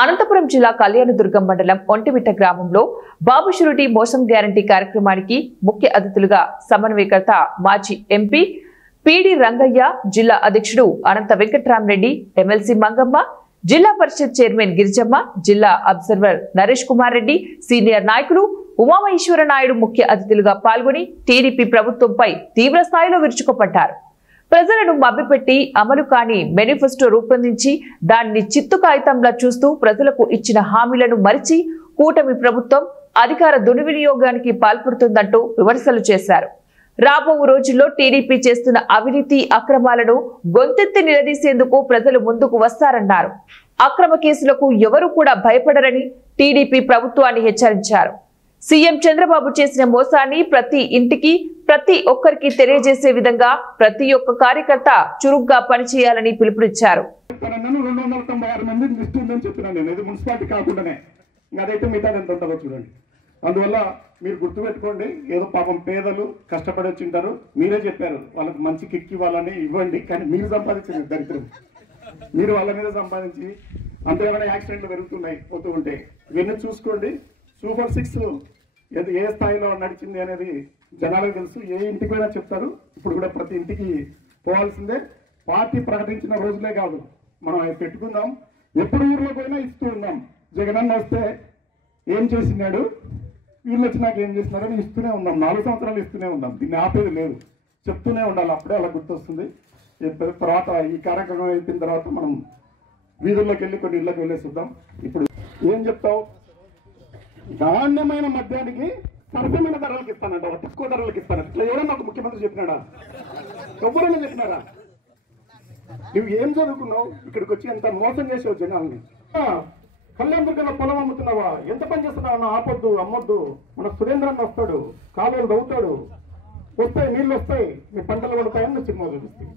అనంతపురం జిల్లా కళ్యాణదుర్గం మండలం ఒంటిమిట్ట గ్రామంలో బాబు షూరిటీ మోసం గ్యారంటీ కార్యక్రమానికి ముఖ్య అతిథులుగా సమన్వయకర్త మాజీ ఎంపీ పిడి రంగయ్య, జిల్లా అధ్యక్షుడు అనంత వెంకట్రామరెడ్డి, ఎమ్మెల్సీ మంగమ్మ, జిల్లా పరిషత్ చైర్మన్ గిరిజమ్మ, జిల్లా అబ్జర్వర్ నరేష్ కుమార్ రెడ్డి, సీనియర్ నాయకులు ఉమామహేశ్వర నాయుడు ముఖ్య అతిథులుగా పాల్గొని టీడీపీ ప్రభుత్వంపై తీవ్ర స్థాయిలో విరుచుకుపడ్డారు. ప్రజలను మభ్యపెట్టి అమలు కాని మేనిఫెస్టో రూపొందించి దాన్ని చిత్తు కాగితంలా చూస్తూ ప్రజలకు ఇచ్చిన హామీలను మరిచి కూటమి ప్రభుత్వం అధికార దుర్వినియోగానికి పాల్పడుతుందంటూ విమర్శలు చేశారు. రాబో రోజుల్లో టీడీపీ చేస్తున్న అవినీతి అక్రమాలను గొంతెత్తి నిలదీసేందుకు ప్రజలు ముందుకు వస్తారన్నారు. అక్రమ కేసులకు ఎవరు కూడా భయపడరని టీడీపీ ప్రభుత్వాన్ని హెచ్చరించారు. సీఎం చంద్రబాబు చేసిన మోసాన్ని ప్రతి ఇంటికి, ప్రతి ఒక్కరికి తెలియజేసే విధంగా ప్రతి ఒక్క కార్యకర్త చురుగ్గా పనిచేయాలని పిలుపునిచ్చారు. అందువల్ల మీరు గుర్తుపెట్టుకోండి, ఏదో పాపం పేదలు కష్టపడి వచ్చింటారు, మీరే చెప్పారు వాళ్ళకి మంచి కిక్ ఇవ్వాలని ఇవ్వండి, కానీ మీరు సంపాదించండి దరిద్రం, మీరు వాళ్ళ మీద సంపాదించి అంతేమైనా యాక్సిడెంట్లు పెరుగుతున్నాయి పోతూ ఉంటే ఇవన్నీ చూసుకోండి. సూపర్ 6 ఏ స్థాయిలో నడిచింది అనేది జనాలకు తెలుసు, ఏ ఇంటికి పోయినా చెప్తారు. ఇప్పుడు కూడా ప్రతి ఇంటికి పోవాల్సిందే. పార్టీ ప్రకటించిన రోజులే కాదు, మనం అవి పెట్టుకుందాం. ఎప్పుడు ఊర్లో పోయినా ఇస్తూ ఉన్నాం. జగనన్న వస్తే ఏం చేసినాడు, వీళ్ళు వచ్చినాక ఏం చేసినారని ఇస్తూనే ఉన్నాం. 4 సంవత్సరాలు ఇస్తూనే ఉన్నాం. దీన్ని ఆపేది లేదు, చెప్తూనే ఉండాలి. అప్పుడే అలా గుర్తొస్తుంది. తర్వాత ఈ కార్యక్రమం అయిపోయిన తర్వాత మనం వీధుల్లోకి వెళ్ళి కొన్ని ఇళ్ళకి వెళ్ళేసి వద్దాం. ఇప్పుడు ఏం చెప్తావు, నాణ్యమైన మద్యానికి సరసమైన ధరలకు ఇస్తానంట, తక్కువ ధరలకు ఇస్తానంట. ఇట్లా ఎవరన్నా ఒక ముఖ్యమంత్రి చెప్పినాడా? ఎవరైనా చెప్పినారా? నువ్వు ఏం చదువుకున్నావు? ఇక్కడికి వచ్చి ఎంత మోసం చేసావు జనాల్ని. కళ్యాణదుర్గంలో పొలం అమ్ముతున్నావా? ఎంత పని చేస్తున్నావు? ఆపొద్దు, అమ్మొద్దు. మన సురేంద్రన్న వస్తాడు, కాలువలు దవ్వుతాడు, వస్తాయి నీళ్ళు వస్తాయి, మీ పంటలు పడతాయని నువ్వు సినిమా చూపిస్తాయి.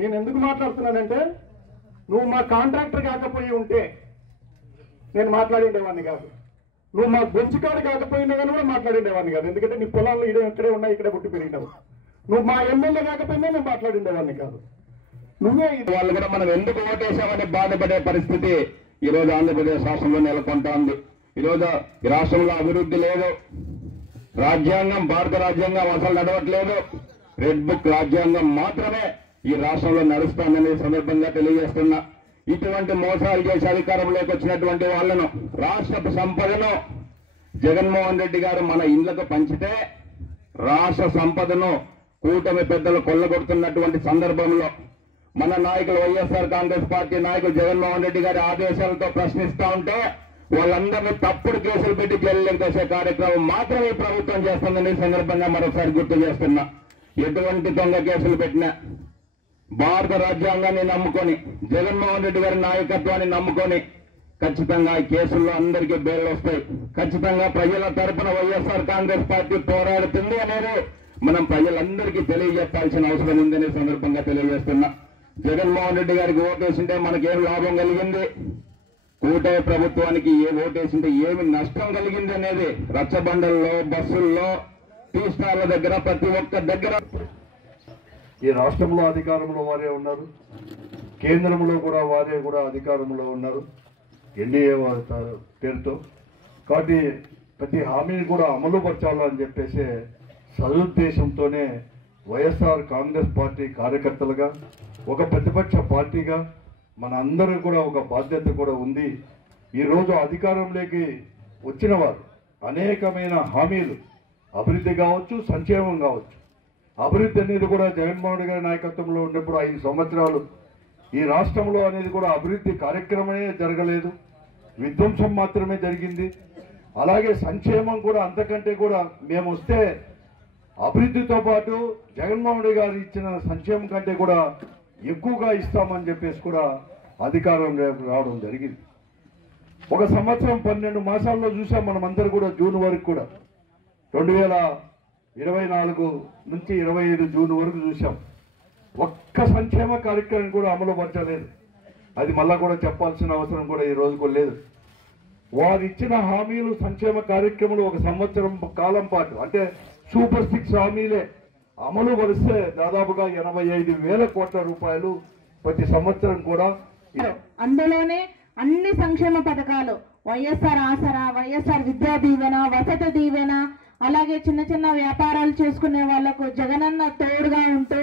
నేను ఎందుకు మాట్లాడుతున్నానంటే, నువ్వు మా కాంట్రాక్టర్ కాకపోయి ఉంటే నేను మాట్లాడిండేవాడిని కాదు. నువ్వు మా బొంచుకాడు కాకపోయినా కానీ కూడా మాట్లాడిండేవాడిని కాదు. ఎందుకంటే నీ పొలాలు ఇక్కడే ఉన్నాయి, ఇక్కడే పుట్టి పెరిగినావు. నువ్వు మా ఎమ్మెల్యే కాకపోయినా నేను మాట్లాడిండేవాడిని కాదు. నువ్వే వాళ్ళు కూడా మనం ఎందుకు ఓటేసామని బాధపడే పరిస్థితి ఈ రోజు ఆంధ్రప్రదేశ్ రాష్ట్రంలో నెలకొంటా ఉంది. ఈరోజు ఈ రాష్ట్రంలో అభివృద్ధి లేదు, రాజ్యాంగం, భారత రాజ్యాంగం అసలు నడవట్లేదు, రెడ్ బుక్ రాజ్యాంగం మాత్రమే ఈ రాష్ట్రంలో నడుస్తుందనే సందర్భంగా తెలియజేస్తున్నా. ఇటువంటి మోసాలు చేసి అధికారంలోకి వచ్చినటువంటి వాళ్లను, రాష్ట్ర సంపదను జగన్మోహన్ రెడ్డి గారు మన ఇళ్లకు పంచితే రాష్ట్ర సంపదను కూటమి పెద్దలు కొల్లగొడుతున్నటువంటి సందర్భంలో మన నాయకులు, వైఎస్ఆర్ కాంగ్రెస్ పార్టీ నాయకులు జగన్మోహన్ రెడ్డి గారి ఆదేశాలతో ప్రశ్నిస్తా ఉంటే వాళ్ళందరినీ తప్పుడు కేసులు పెట్టి జైలులోకి వేసే కార్యక్రమం మాత్రమే ప్రభుత్వం చేస్తుందని సందర్భంగా మరోసారి గుర్తు చేస్తున్నా. ఎటువంటి దొంగ కేసులు పెట్టినా భారత రాజ్యాంగాన్ని నమ్ముకొని, జగన్మోహన్ రెడ్డి గారి నాయకత్వాన్ని నమ్ముకొని ఖచ్చితంగా ఈ కేసుల్లో అందరికీ బెయిల్ వస్తాయి. ఖచ్చితంగా ప్రజల తరపున వైఎస్ఆర్ కాంగ్రెస్ పార్టీ పోరాడుతుంది అనేది మనం ప్రజలందరికీ తెలియజెప్పాల్సిన అవసరం ఉందనే సందర్భంగా తెలియజేస్తున్నా. జగన్మోహన్ రెడ్డి గారికి ఓటేసింటే మనకేం లాభం కలిగింది, కూటమి ప్రభుత్వానికి ఏ ఓటేసింటే ఏమి నష్టం కలిగింది అనేది రచ్చబండల్లో, బస్సుల్లో, టీ స్టార్ల దగ్గర, ప్రతి ఒక్క దగ్గర ఈ రాష్ట్రంలో అధికారంలో వారే ఉన్నారు, కేంద్రంలో కూడా వారే కూడా అధికారంలో ఉన్నారు ఎన్డీఏ పేరుతో. కాబట్టి ప్రతి హామీని కూడా అమలు పరచాలని చెప్పేసి సదుద్దేశంతోనే వైఎస్ఆర్ కాంగ్రెస్ పార్టీ కార్యకర్తలుగా, ఒక ప్రతిపక్ష పార్టీగా మన అందరూ కూడా ఒక బాధ్యత కూడా ఉంది. ఈరోజు అధికారంలోకి వచ్చిన వారు అనేకమైన హామీలు, అభివృద్ధి కావచ్చు, సంక్షేమం కావచ్చు. అభివృద్ధి అనేది కూడా జగన్మోహన్ రెడ్డి గారి నాయకత్వంలో ఉన్నప్పుడు 5 సంవత్సరాలు ఈ రాష్ట్రంలో అనేది కూడా అభివృద్ధి కార్యక్రమమే జరగలేదు, విధ్వంసం మాత్రమే జరిగింది. అలాగే సంక్షేమం కూడా అంతకంటే కూడా మేము వస్తే అభివృద్ధితో పాటు జగన్మోహన్ రెడ్డి గారు ఇచ్చిన సంక్షేమం కంటే కూడా ఎక్కువగా ఇస్తామని చెప్పేసి కూడా అధికారం రావడం జరిగింది. 1 సంవత్సరం 12 మాసాల్లో చూసాం మనమందరూ కూడా. జూన్ వరకు కూడా 2024 నుంచి 25 జూన్ వరకు చూసాం. ఒక్క సంక్షేమ కార్యక్రమం కూడా అమలు పరచలేదు. అది మళ్ళా కూడా చెప్పాల్సిన అవసరం కూడా ఈ రోజుకు లేదు. వారు ఇచ్చిన హామీలు, సంక్షేమ కార్యక్రమాలు 1 సంవత్సరం కాలం పాటు అంటే సూపర్ 6 హామీలే అమలు పరిస్తే దాదాపుగా 85,000 కోట్ల రూపాయలు ప్రతి సంవత్సరం కూడా అందులోనే అన్ని సంక్షేమ పథకాలు వైఎస్ఆర్ ఆసరా, వైఎస్ఆర్ విద్యా దీవెన, వసతి దీవెన, అలాగే చిన్న చిన్న వ్యాపారాలు చేసుకునే వాళ్లకు జగనన్న తోడుగా ఉంటూ,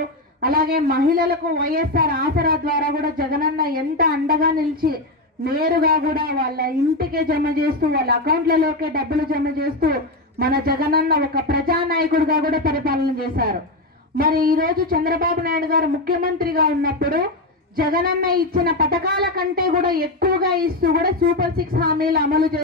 అలాగే మహిళలకు వైఎస్ఆర్ ఆసరా ద్వారా కూడా జగనన్న ఎంత అండగా నిలిచి నేరుగా కూడా వాళ్ళ ఇంటికే జమ చేస్తూ వాళ్ళ అకౌంట్లలోకే డబ్బులు జమ చేస్తూ మన జగనన్న ఒక ప్రజానాయకుడిగా కూడా పరిపాలన చేశారు. మరి ఈ రోజు చంద్రబాబు నాయుడు గారు ముఖ్యమంత్రిగా ఉన్నప్పుడు జగనన్న ఇచ్చిన పథకాల కంటే కూడా ఎక్కువగా ఇస్తూ కూడా సూపర్ 6 హామీలు అమలు